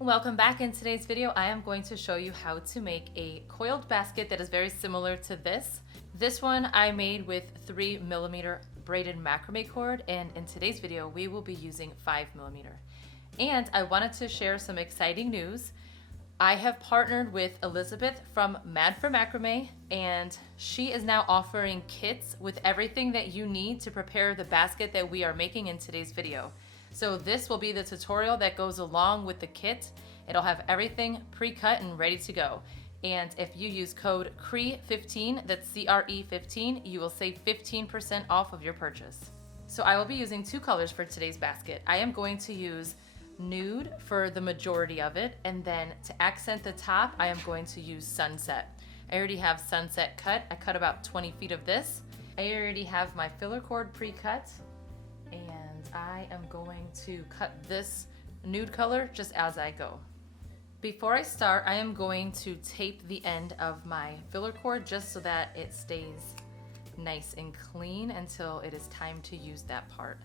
Welcome back. In today's video, I am going to show you how to make a coiled basket that is very similar to this. This one I made with 3mm braided macrame cord, and in today's video, we will be using 5mm. And I wanted to share some exciting news. I have partnered with Elizabeth from Mad for Macrame, and she is now offering kits with everything that you need to prepare the basket that we are making in today's video. So this will be the tutorial that goes along with the kit. It'll have everything pre-cut and ready to go. And if you use code CRE15, that's CRE15, you will save 15% off of your purchase. So I will be using two colors for today's basket. I am going to use nude for the majority of it, and then to accent the top, I am going to use sunset. I already have sunset cut. I cut about 20 feet of this. I already have my filler cord pre-cut, and I am going to cut this nude color just as I go. Before I start, I am going to tape the end of my filler cord just so that it stays nice and clean until it is time to use that part.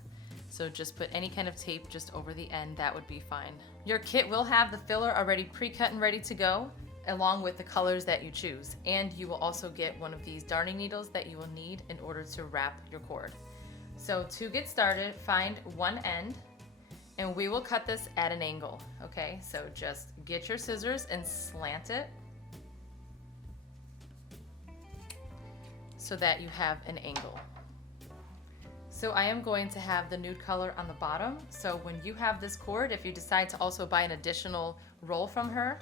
So just put any kind of tape just over the end, that would be fine. Your kit will have the filler already pre-cut and ready to go, along with the colors that you choose. And you will also get one of these darning needles that you will need in order to wrap your cord. So to get started, find one end, and we will cut this at an angle, okay? So just get your scissors and slant it so that you have an angle. So I am going to have the nude color on the bottom. So when you have this cord, if you decide to also buy an additional roll from her,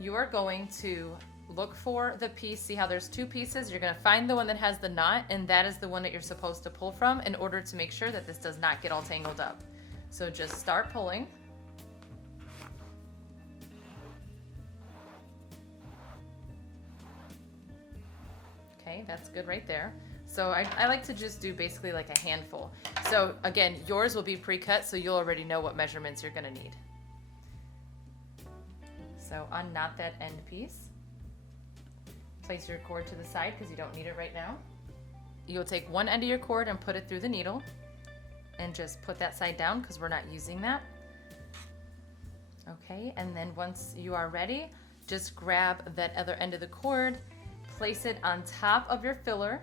you are going to look for the piece. See how there's two pieces? You're gonna find the one that has the knot, and that is the one that you're supposed to pull from in order to make sure that this does not get all tangled up. So just start pulling. Okay, that's good right there. So I like to just do basically like a handful. So again, yours will be pre-cut, so you'll already know what measurements you're gonna need. So unknot that end piece. Place your cord to the side because you don't need it right now. You'll take one end of your cord and put it through the needle and just put that side down because we're not using that. Okay, and then once you are ready, just grab that other end of the cord, place it on top of your filler,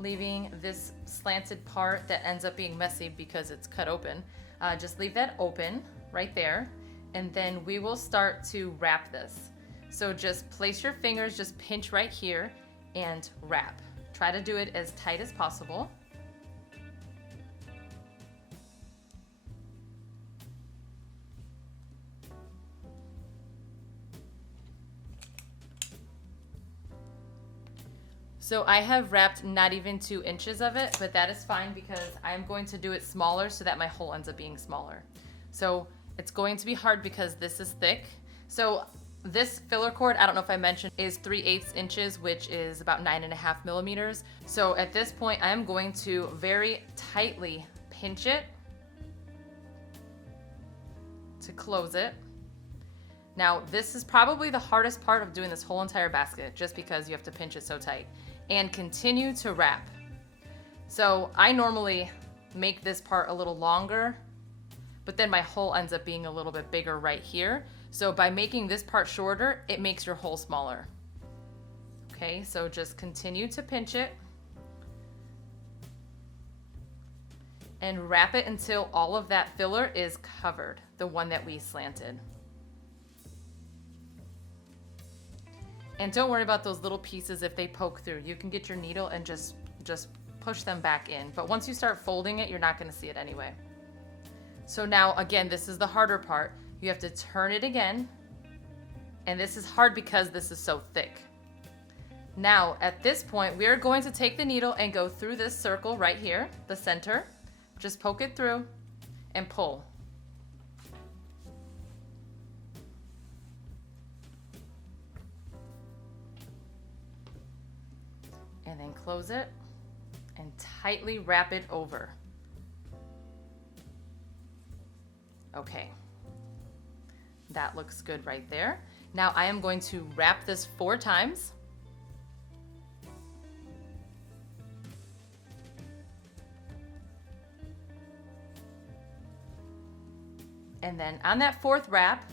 leaving this slanted part that ends up being messy because it's cut open. Just leave that open right there, and then we will start to wrap this. So just place your fingers, just pinch right here and wrap. Try to do it as tight as possible. So I have wrapped not even 2 inches of it, but that is fine because I'm going to do it smaller so that my hole ends up being smaller. So it's going to be hard because this is thick. So this filler cord, I don't know if I mentioned, is 3/8 inches, which is about 9.5 millimeters. So at this point, I am going to very tightly pinch it to close it. Now, this is probably the hardest part of doing this whole entire basket, just because you have to pinch it so tight. And continue to wrap. So I normally make this part a little longer, but then my hole ends up being a little bit bigger right here. So by making this part shorter, it makes your hole smaller. Okay, so just continue to pinch it and wrap it until all of that filler is covered, the one that we slanted. And don't worry about those little pieces if they poke through. You can get your needle and just push them back in. But once you start folding it, you're not gonna see it anyway. So now, again, this is the harder part. You have to turn it again. And this is hard because this is so thick. Now, at this point, we are going to take the needle and go through this circle right here, the center. Just poke it through and pull. And then close it and tightly wrap it over. Okay, that looks good right there. Now I am going to wrap this 4 times. And then on that fourth wrap,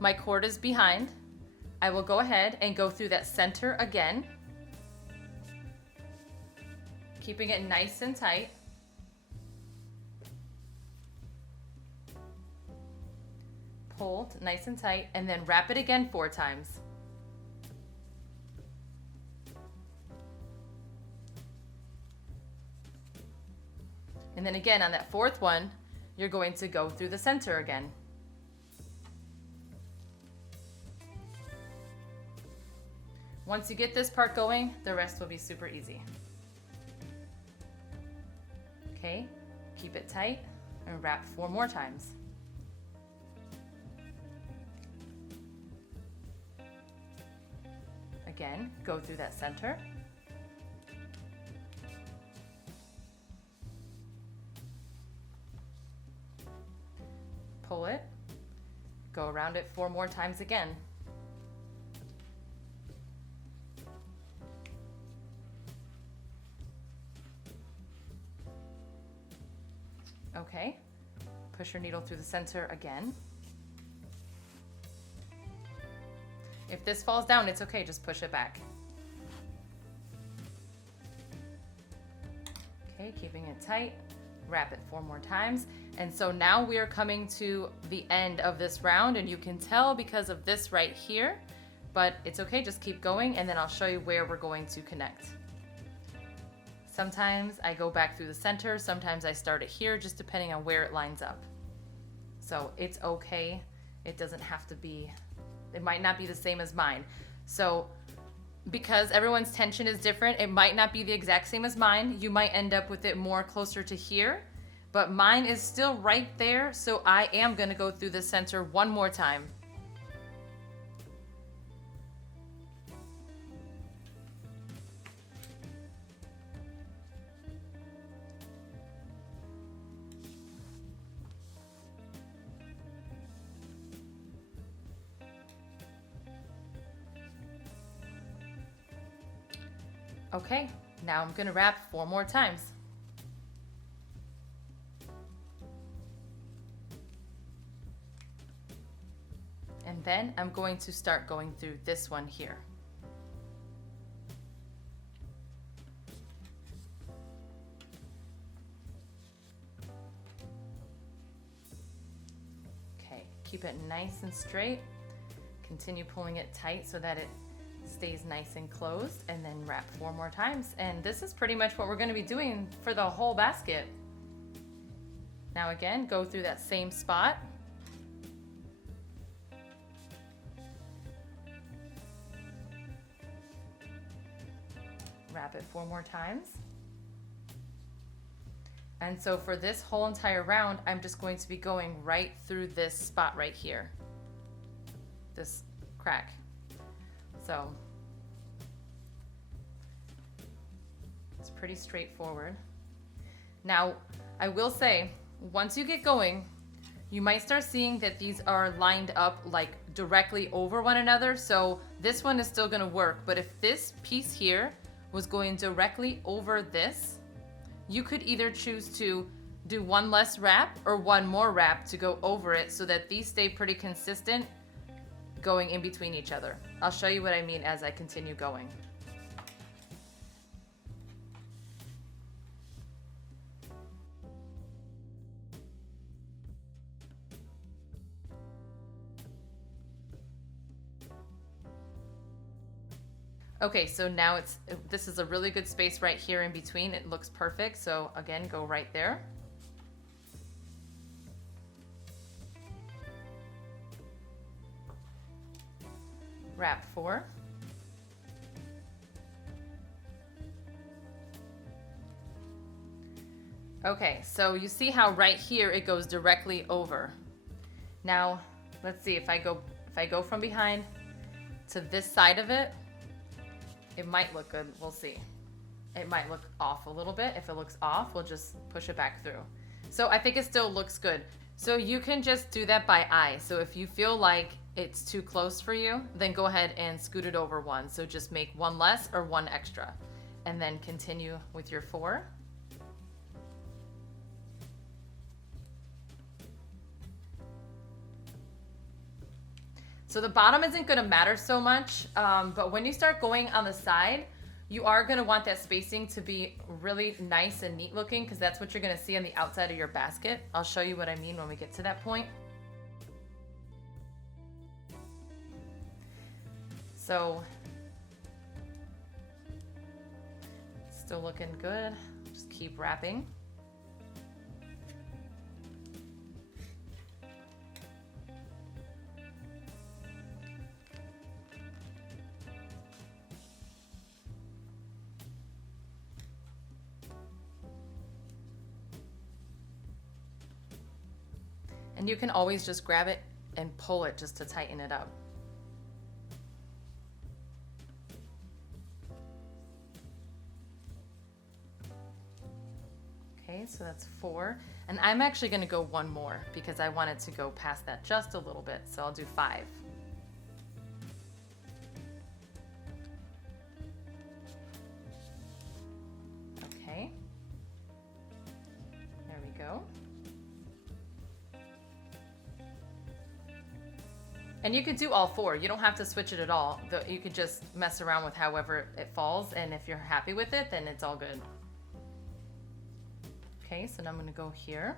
My cord is behind. I will go ahead and go through that center again, keeping it nice and tight. Pulled nice and tight, and then wrap it again 4 times. And then again on that 4th one, you're going to go through the center again. Once you get this part going, the rest will be super easy. Okay, keep it tight and wrap 4 more times. Again, go through that center. Pull it, go around it 4 more times again. Okay, push your needle through the center again. If this falls down, it's okay, just push it back. Okay, keeping it tight, wrap it 4 more times. And so now we are coming to the end of this round, and you can tell because of this right here, but it's okay, just keep going, and then I'll show you where we're going to connect. Sometimes I go back through the center, sometimes I start it here, just depending on where it lines up. So it's okay, it doesn't have to be, it might not be the same as mine. So because everyone's tension is different, it might not be the exact same as mine. You might end up with it more closer to here, but mine is still right there, so I am gonna go through the center 1 more time. Okay, now I'm gonna wrap 4 more times. And then I'm going to start going through this one here. Okay, keep it nice and straight. Continue pulling it tight so that it stays nice and closed, and then wrap 4 more times. And this is pretty much what we're going to be doing for the whole basket. Now again, go through that same spot. Wrap it 4 more times. And so for this whole entire round, I'm just going to be going right through this spot right here, this crack. So it's pretty straightforward. Now, I will say, once you get going, you might start seeing that these are lined up like directly over one another. So this one is still gonna work, but if this piece here was going directly over this, you could either choose to do 1 less wrap or 1 more wrap to go over it so that these stay pretty consistent going in between each other. I'll show you what I mean as I continue going. Okay, so now this is a really good space right here in between. It looks perfect. So again, go right there. Wrap 4. Okay, so you see how right here it goes directly over. Now, let's see if I go from behind to this side of it, it might look good. We'll see. It might look off a little bit. If it looks off, we'll just push it back through. So I think it still looks good. So you can just do that by eye. So if you feel like it's too close for you, then go ahead and scoot it over 1. So just make 1 less or 1 extra, and then continue with your 4. So the bottom isn't gonna matter so much, but when you start going on the side, you are gonna want that spacing to be really nice and neat looking, because that's what you're gonna see on the outside of your basket. I'll show you what I mean when we get to that point. So, still looking good. Just keep wrapping. And you can always just grab it and pull it just to tighten it up. Okay, so that's 4. And I'm actually gonna go one more because I wanted to go past that just a little bit. So I'll do 5. Okay, there we go. And you could do all 4. You don't have to switch it at all. You could just mess around with however it falls, and if you're happy with it, then it's all good. Okay, so now I'm going to go here.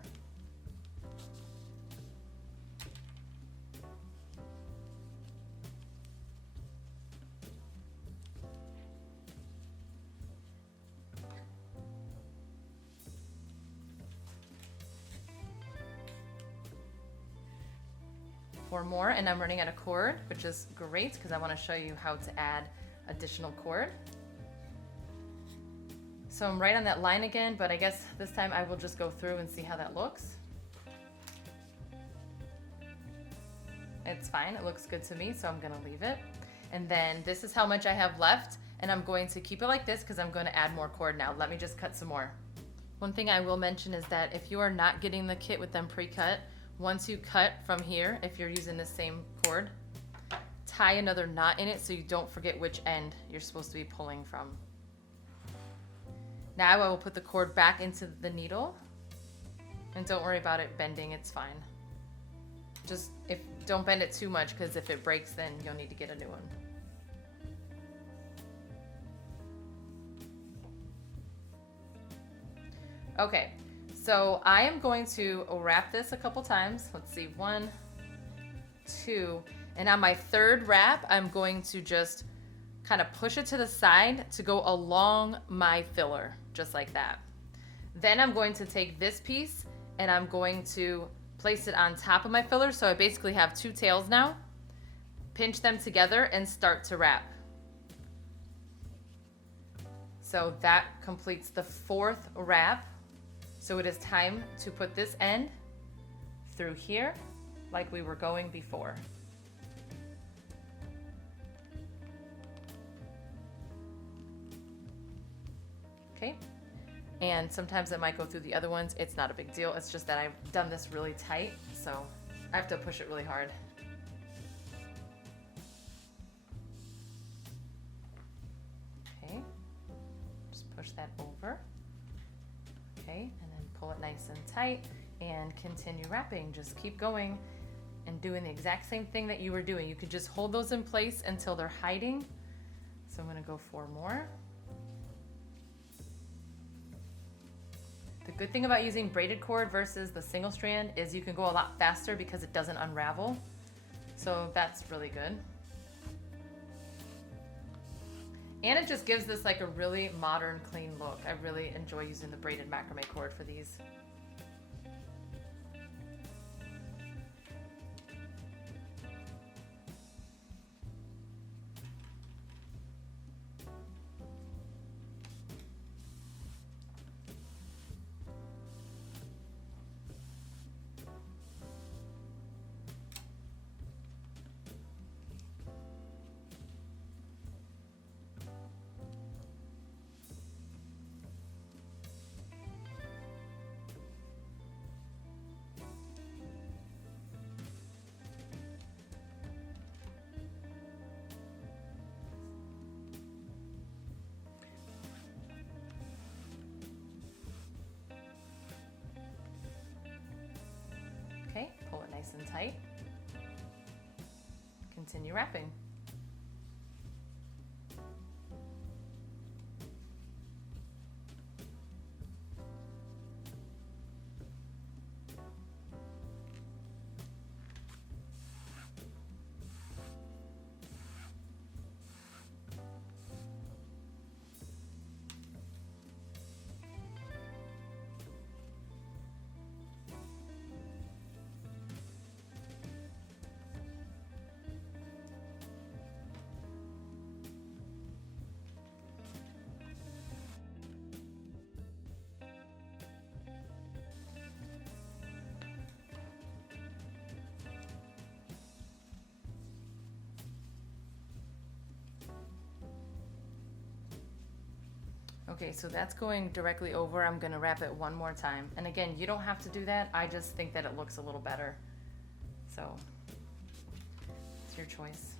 Four more, and I'm running out of cord, which is great because I want to show you how to add additional cord. So I'm right on that line again, but I guess this time I will just go through and see how that looks. It's fine, it looks good to me, so I'm gonna leave it. And then this is how much I have left, and I'm going to keep it like this because I'm going to add more cord now. Let me just cut some more. One thing I will mention is that if you are not getting the kit with them pre-cut, once you cut from here, if you're using the same cord, tie another knot in it so you don't forget which end you're supposed to be pulling from. Now I will put the cord back into the needle, and don't worry about it bending, it's fine. Just don't bend it too much, because if it breaks then you'll need to get a new one. Okay, so I am going to wrap this a couple times. Let's see, 1, 2, and on my third wrap, I'm going to just kind of push it to the side to go along my filler, just like that. Then I'm going to take this piece and I'm going to place it on top of my filler, so I basically have 2 tails now. Pinch them together and start to wrap. So that completes the 4th wrap. So it is time to put this end through here like we were going before. Okay, and sometimes it might go through the other ones. It's not a big deal. It's just that I've done this really tight, so I have to push it really hard. Okay, just push that over. Okay, and then pull it nice and tight and continue wrapping. Just keep going and doing the exact same thing that you were doing. You could just hold those in place until they're hiding. So I'm gonna go 4 more. The good thing about using braided cord versus the single strand is you can go a lot faster because it doesn't unravel. So that's really good. And it just gives this like a really modern, clean look. I really enjoy using the braided macrame cord for these. Okay, pull it nice and tight. continue wrapping. Okay, so that's going directly over. I'm gonna wrap it one more time. And again, you don't have to do that. I just think that it looks a little better. So, it's your choice.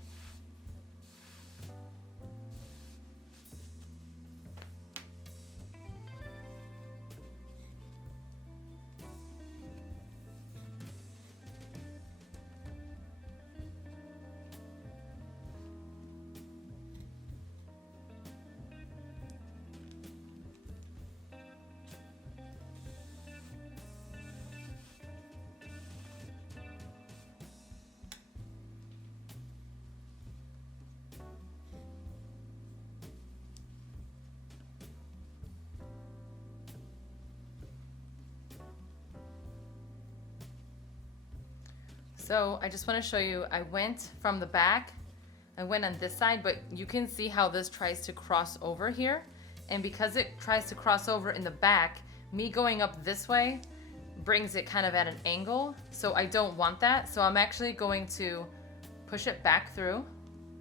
So I just want to show you, I went from the back, I went on this side, but you can see how this tries to cross over here. And because it tries to cross over in the back, me going up this way brings it kind of at an angle. So I don't want that. So I'm actually going to push it back through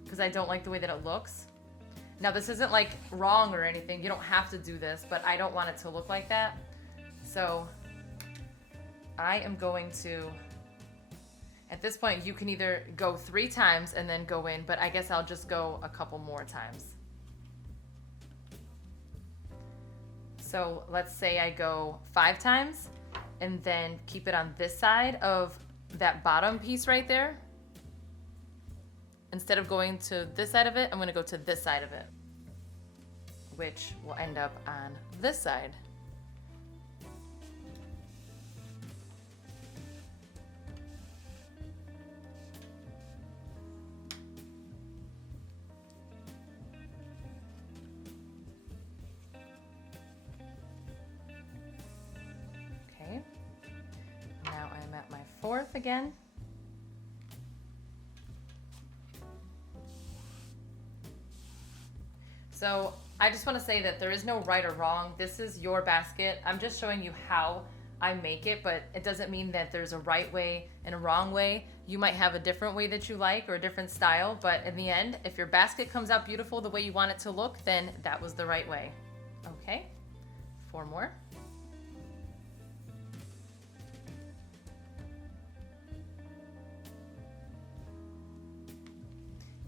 because I don't like the way that it looks. Now this isn't like wrong or anything. You don't have to do this, but I don't want it to look like that. So I am going to, at this point, you can either go 3 times and then go in, but I guess I'll just go a couple more times. So let's say I go 5 times and then keep it on this side of that bottom piece right there. Instead of going to this side of it, I'm gonna go to this side of it, which will end up on this side. Okay, now I'm at my 4th again. So I just want to say that there is no right or wrong. This is your basket. I'm just showing you how I make it, but it doesn't mean that there's a right way and a wrong way. You might have a different way that you like or a different style, but in the end, if your basket comes out beautiful the way you want it to look, then that was the right way. Okay, 4 more.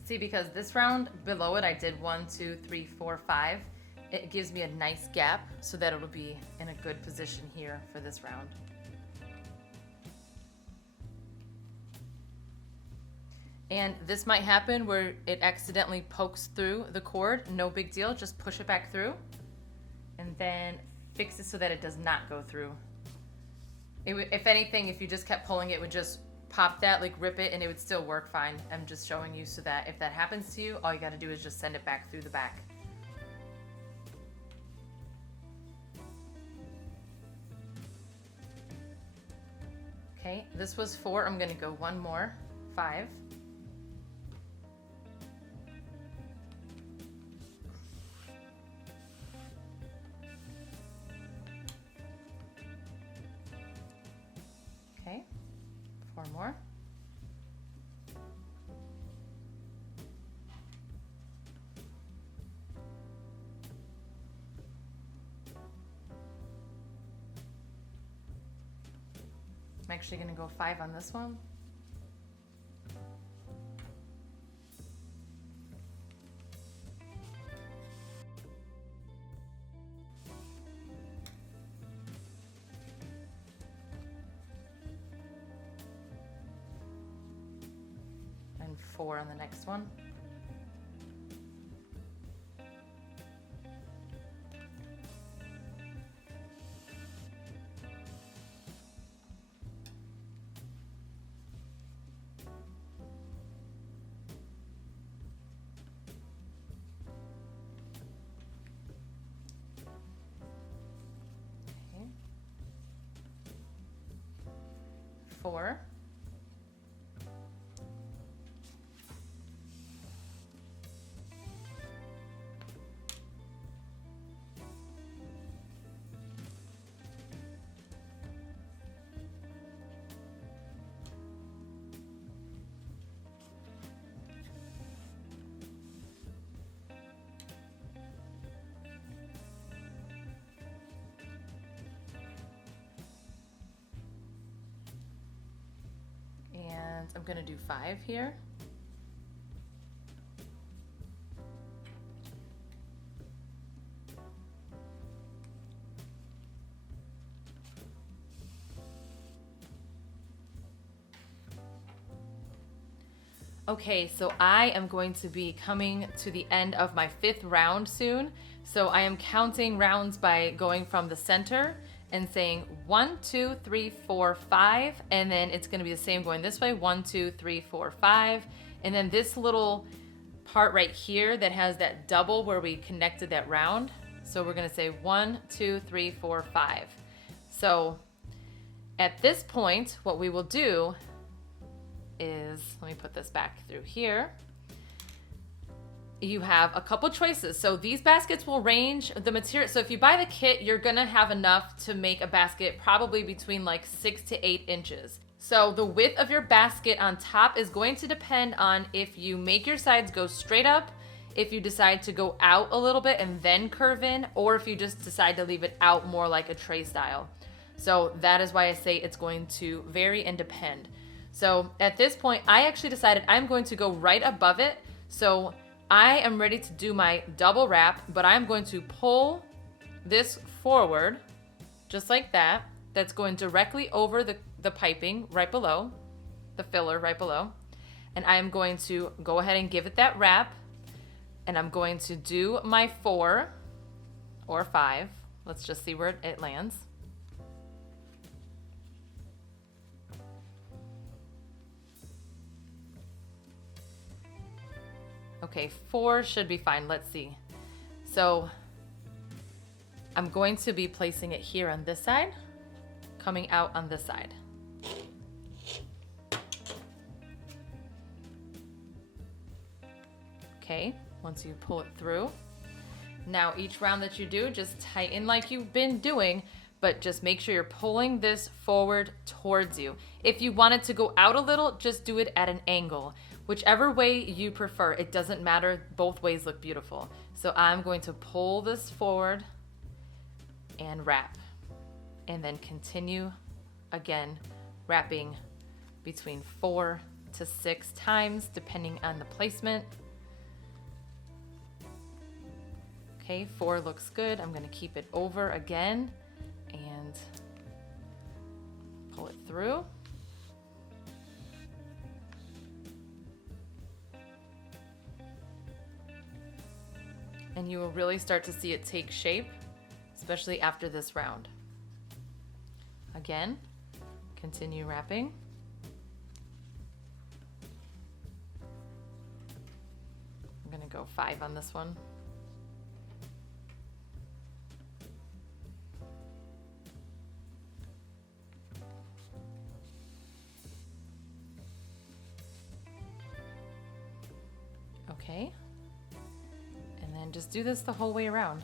See, because this round below it, I did 1, 2, 3, 4, 5. It gives me a nice gap so that it'll be in a good position here for this round. And this might happen where it accidentally pokes through the cord. No big deal, just push it back through and then fix it so that it does not go through. If anything, if you just kept pulling, it would just pop that, like rip it, and it would still work fine. I'm just showing you so that if that happens to you, all you got to do is just send it back through the back. Okay, this was 4. I'm going to go 1 more. 5. Okay, 4 more. I'm actually going to go 5 on this one. And 4 on the next one. Okay. 4. And I'm gonna do 5 here. Okay, so I am going to be coming to the end of my 5th round soon. So I am counting rounds by going from the center and saying 1, 2, 3, 4, 5, and then it's gonna be the same going this way, 1, 2, 3, 4, 5. And then this little part right here that has that double where we connected that round. So we're gonna say 1, 2, 3, 4, 5. So at this point, what we will do is, let me put this back through here. You have a couple choices. So these baskets will range the material. So if you buy the kit, you're gonna have enough to make a basket probably between like 6 to 8 inches. So the width of your basket on top is going to depend on if you make your sides go straight up, if you decide to go out a little bit and then curve in, or if you just decide to leave it out more like a tray style. So that is why I say it's going to vary and depend. So at this point, I actually decided I'm going to go right above it. So I am ready to do my double wrap, but I'm going to pull this forward just like that. That's going directly over the piping right below, the filler right below. And I am going to go ahead and give it that wrap. And I'm going to do my 4 or 5. Let's just see where it lands. Okay, 4 should be fine. Let's see. So I'm going to be placing it here on this side, coming out on this side. Okay, once you pull it through. Now each round that you do, just tighten like you've been doing, but just make sure you're pulling this forward towards you. If you want it to go out a little, just do it at an angle. Whichever way you prefer, it doesn't matter. Both ways look beautiful. So I'm going to pull this forward and wrap. And then continue again, wrapping between 4 to 6 times, depending on the placement. Okay, 4 looks good. I'm gonna keep it over again and pull it through. And you will really start to see it take shape, especially after this round. Again, continue wrapping. I'm gonna go 5 on this one. Okay. And then just do this the whole way around.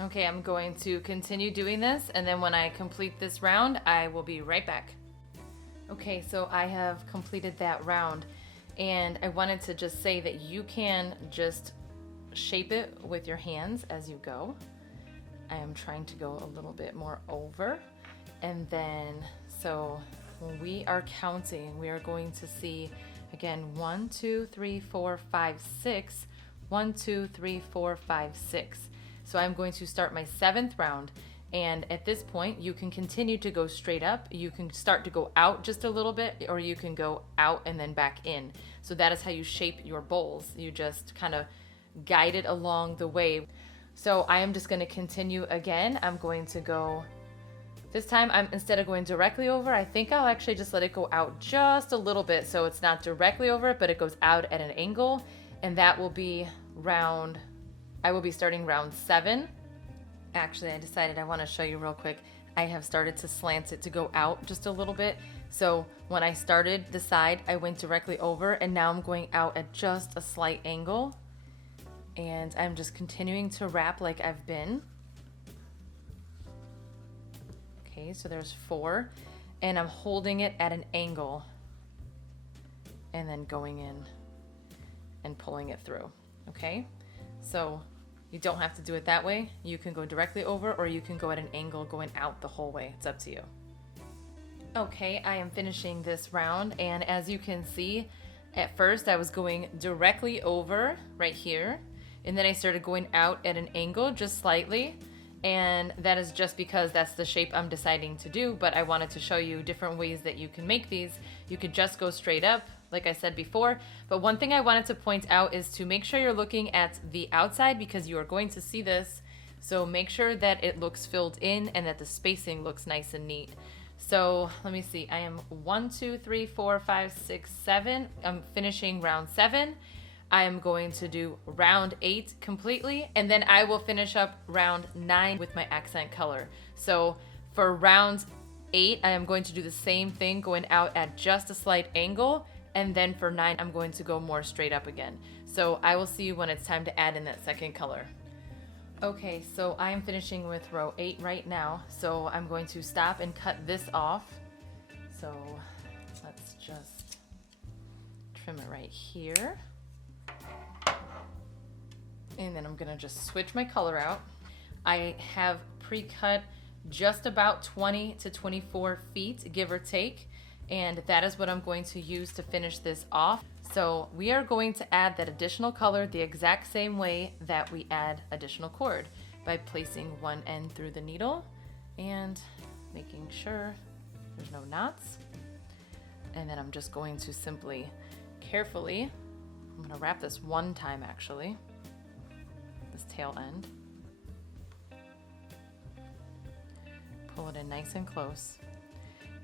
Okay, I'm going to continue doing this, and then when I complete this round, I will be right back. Okay, so I have completed that round, and I wanted to just say that you can just shape it with your hands as you go. I am trying to go a little bit more over, and then so when we are counting, we are going to see again 1, 2, 3, 4, 5, 6. 1, 2, 3, 4, 5, 6. So I'm going to start my 7th round, and at this point you can continue to go straight up. You can start to go out just a little bit, or you can go out and then back in. So that is how you shape your bowls. You just kind of guide it along the way. So I am just going to continue again. I'm going to go, this time instead of going directly over, I think I'll actually just let it go out just a little bit, so it's not directly over it, but it goes out at an angle, and that will be I will be starting round 7. Actually, I decided I want to show you real quick. I have started to slant it to go out just a little bit. So when I started the side, I went directly over, and now I'm going out at just a slight angle. And I'm just continuing to wrap like I've been. Okay, so there's 4, and I'm holding it at an angle and then going in and pulling it through. Okay, so you don't have to do it that way. You can go directly over, or you can go at an angle going out the whole way. It's up to you. Okay, I am finishing this round, and as you can see, at first I was going directly over right here, and then I started going out at an angle just slightly, and that is just because that's the shape I'm deciding to do, but I wanted to show you different ways that you can make these. You could just go straight up, like I said before, but one thing I wanted to point out is to make sure you're looking at the outside, because you are going to see this. So make sure that it looks filled in and that the spacing looks nice and neat. So let me see, I am 1, 2, 3, 4, 5, 6, 7. I'm finishing round 7. I am going to do round 8 completely, and then I will finish up round 9 with my accent color. So for round 8, I am going to do the same thing, going out at just a slight angle, and then for 9, I'm going to go more straight up again. So I will see you when it's time to add in that second color. Okay, so I am finishing with row 8 right now. So I'm going to stop and cut this off. So let's just trim it right here. And then I'm gonna just switch my color out. I have pre-cut just about 20 to 24 feet, give or take. And that is what I'm going to use to finish this off. So we are going to add that additional color the exact same way that we add additional cord, by placing one end through the needle and making sure there's no knots. And then I'm just going to simply carefully, I'm gonna wrap this one time actually, this tail end. Pull it in nice and close.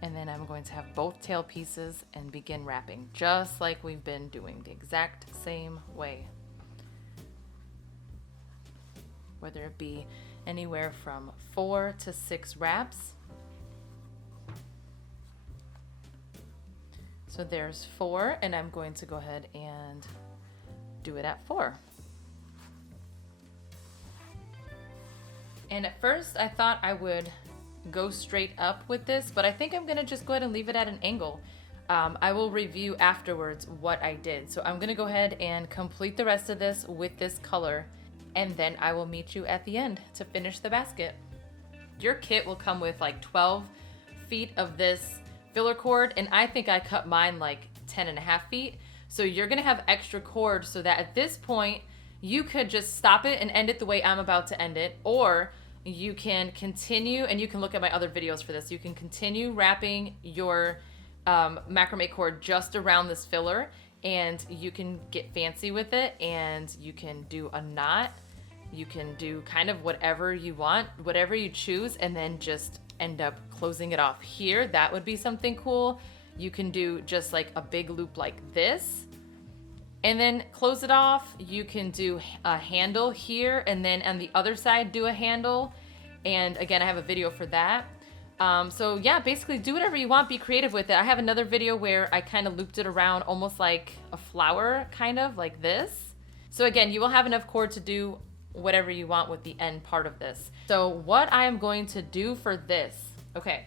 And then I'm going to have both tail pieces and begin wrapping, just like we've been doing, the exact same way. Whether it be anywhere from 4 to 6 wraps. So there's 4, and I'm going to go ahead and do it at 4. And at first I thought I would go straight up with this, but I think I'm gonna just go ahead and leave it at an angle. I will review afterwards what I did. So I'm gonna go ahead and complete the rest of this with this color, and then I will meet you at the end to finish the basket. Your kit will come with like 12 feet of this filler cord, and I think I cut mine like 10.5 feet. So you're gonna have extra cord, so that at this point you could just stop it and end it the way I'm about to end it, or you can continue, and you can look at my other videos for this. You can continue wrapping your macrame cord just around this filler, and you can get fancy with it, and you can do a knot. You can do kind of whatever you want, whatever you choose, and then just end up closing it off here. That would be something cool. You can do just like a big loop like this, and then close it off. You can do a handle here, and then on the other side do a handle. And again, I have a video for that. So yeah, basically do whatever you want, be creative with it. I have another video where I kind of looped it around almost like a flower, kind of like this. So again, you will have enough cord to do whatever you want with the end part of this. So what I am going to do for this, okay,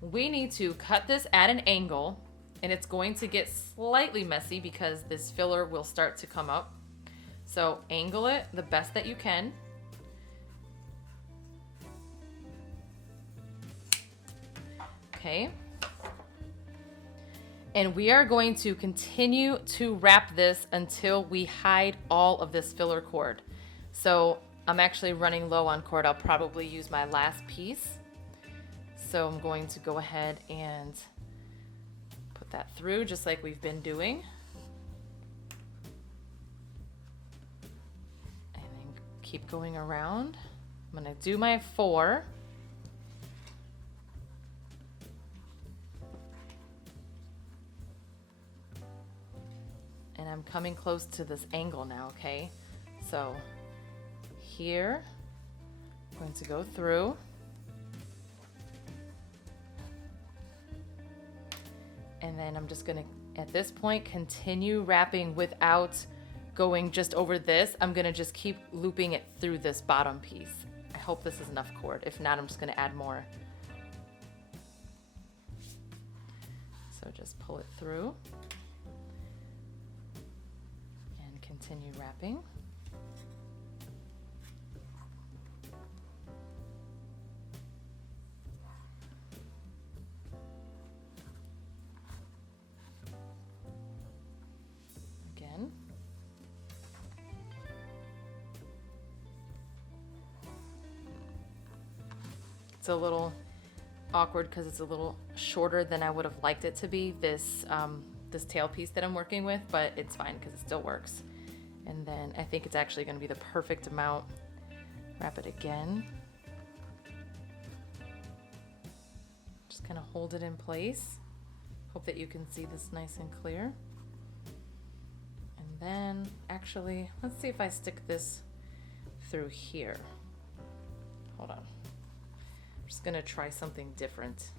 we need to cut this at an angle, and it's going to get slightly messy because this filler will start to come up. So angle it the best that you can. Okay. And we are going to continue to wrap this until we hide all of this filler cord. So I'm actually running low on cord. I'll probably use my last piece. So I'm going to go ahead and put that through just like we've been doing. And then keep going around. I'm gonna do my 4. And I'm coming close to this angle now, okay? So here, I'm going to go through. And then I'm just gonna, at this point, continue wrapping without going just over this. I'm gonna just keep looping it through this bottom piece. I hope this is enough cord. If not, I'm just gonna add more. So just pull it through. Continue wrapping. Again. It's a little awkward because it's a little shorter than I would have liked it to be, this tail piece that I'm working with, but it's fine because it still works. And then I think it's actually going to be the perfect amount. Wrap it again. Just kind of hold it in place. Hope that you can see this nice and clear. And then actually, let's see if I stick this through here. Hold on. I'm just going to try something different.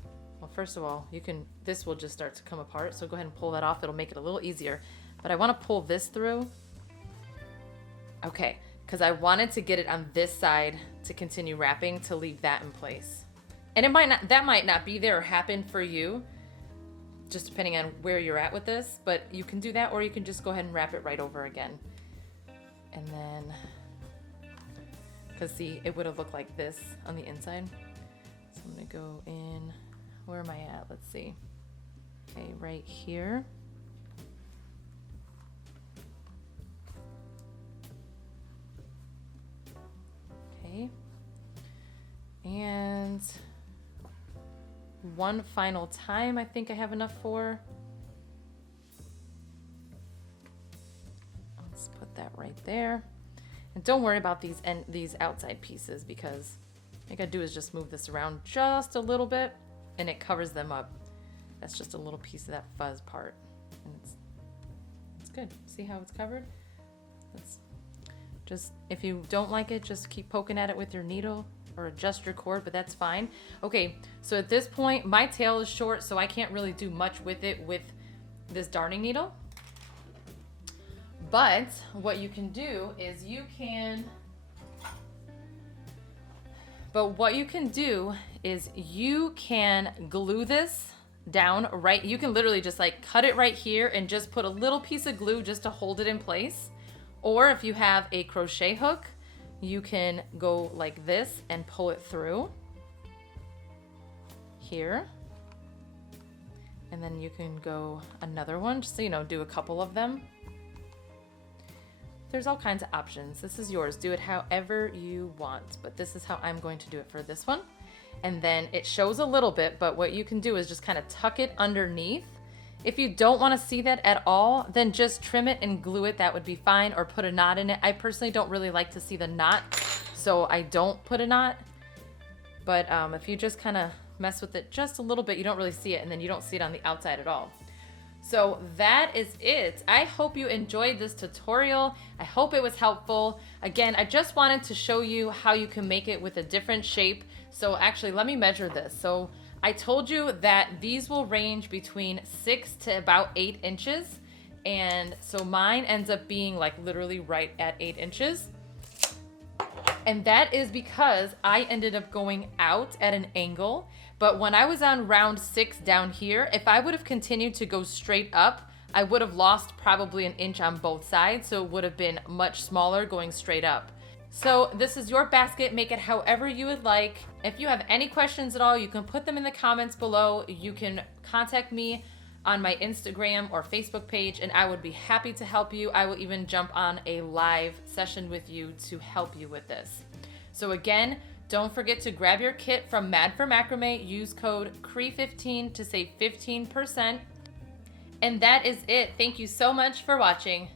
Well, first of all, this will just start to come apart. So go ahead and pull that off. It'll make it a little easier. But I want to pull this through. Okay, because I wanted to get it on this side to continue wrapping to leave that in place. And that might not be there or happen for you, just depending on where you're at with this, but you can do that, or you can just go ahead and wrap it right over again. And then, because see, it would have looked like this on the inside. So I'm gonna go in, where am I at? Let's see. Okay, right here. And one final time, I think I have enough for. Let's put that right there. And don't worry about these outside pieces, because all I gotta do is just move this around just a little bit and it covers them up. That's just a little piece of that fuzz part. And it's good. See how it's covered? Just, if you don't like it, just keep poking at it with your needle or adjust your cord, but that's fine. Okay, so at this point, my tail is short, so I can't really do much with it with this darning needle. But what you can do is you can glue this down right. You can literally just like cut it right here and just put a little piece of glue just to hold it in place. Or if you have a crochet hook, you can go like this and pull it through here. And then you can go another one, just so you know, do a couple of them. There's all kinds of options. This is yours. Do it however you want, but this is how I'm going to do it for this one. And then it shows a little bit, but what you can do is just kind of tuck it underneath. If you don't want to see that at all, then just trim it and glue it. That would be fine, or put a knot in it. I personally don't really like to see the knot, so I don't put a knot. But if you just kind of mess with it just a little bit, you don't really see it, and then you don't see it on the outside at all. So that is it. I hope you enjoyed this tutorial. I hope it was helpful. Again, I just wanted to show you how you can make it with a different shape. So actually, let me measure this. So I told you that these will range between 6 to about 8 inches. And so mine ends up being like literally right at 8 inches. And that is because I ended up going out at an angle. But when I was on round 6 down here, if I would have continued to go straight up, I would have lost probably an inch on both sides. So it would have been much smaller going straight up. So this is your basket. Make it however you would like. If you have any questions at all, you can put them in the comments below. You can contact me on my Instagram or Facebook page, and I would be happy to help you. I will even jump on a live session with you to help you with this. So again, don't forget to grab your kit from Mad for Macrame. Use code CRE15 to save 15%. And that is it. Thank you so much for watching.